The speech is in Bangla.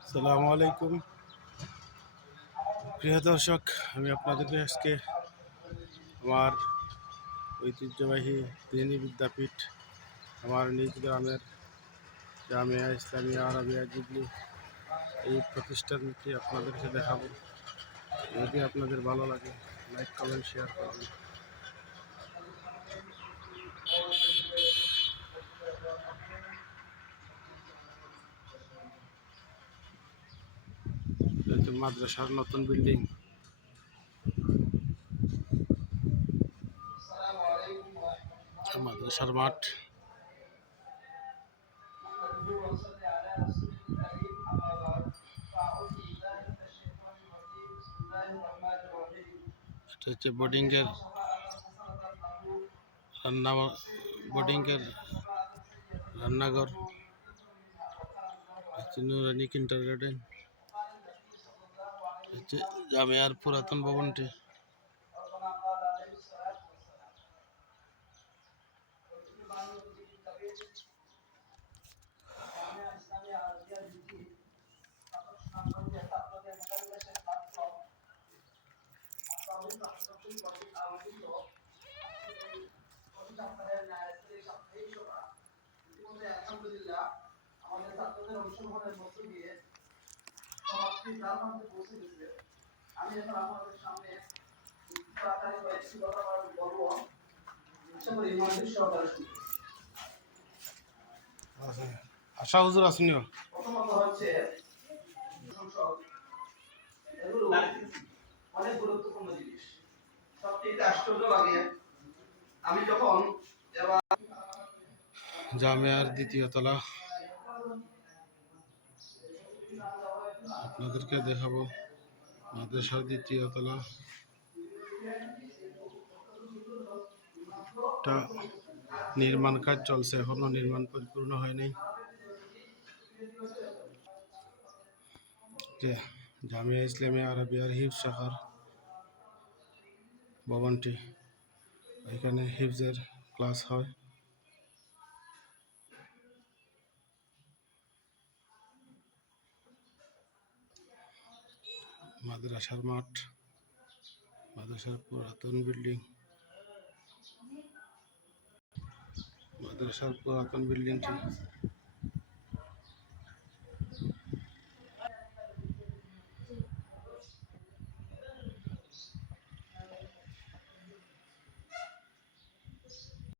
আসসালামু আলাইকুম প্রিয় দর্শক, আমি আপনাদেরকে আজকে আমার ঐতিহ্যবাহী দিনী বিদ্যাপীঠ, আমার নিজ গ্রামের জামিয়া ইসলামিয়া আরাবিয়া জিবলি, এই প্রতিষ্ঠানটি আপনাদেরকে দেখাবো। যদি আপনাদের ভালো লাগে, লাইক কমেন্ট শেয়ার করবেন। মাদ্রাসার নতুন বিল্ডিং, মাদ্রাসার মাঠ। এটা হচ্ছে বোর্ডিংয়ের রান্নাঘর, নুরানি কিন্ডার গার্ডেন, হচ্ছে জামিয়ার পুরাতন ভবনটি। আশা হুজুর আসনিও অনেক গুরুত্বপূর্ণ জিনিস। সবচেয়ে আশ্চর্য লাগে, আমি যখন জামিয়ার দ্বিতীয় তলা আপনাদেরকে দেখাবো। মাদ্রাসার দ্বিতীয় তলা নির্মাণ কাজ চলছে, এখনো নির্মাণ পরিপূর্ণ হয়নি। যে জামিয়া ইসলামিয়া আরাবিয়ার হিফজ শাখার ভবনটি, এখানে হিফজের ক্লাস হয়। মাদ্রাসার মাঠ, মাদ্রাসার পুরাতন বিল্ডিং, মাদ্রাসার পুরাতন বিল্ডিংটি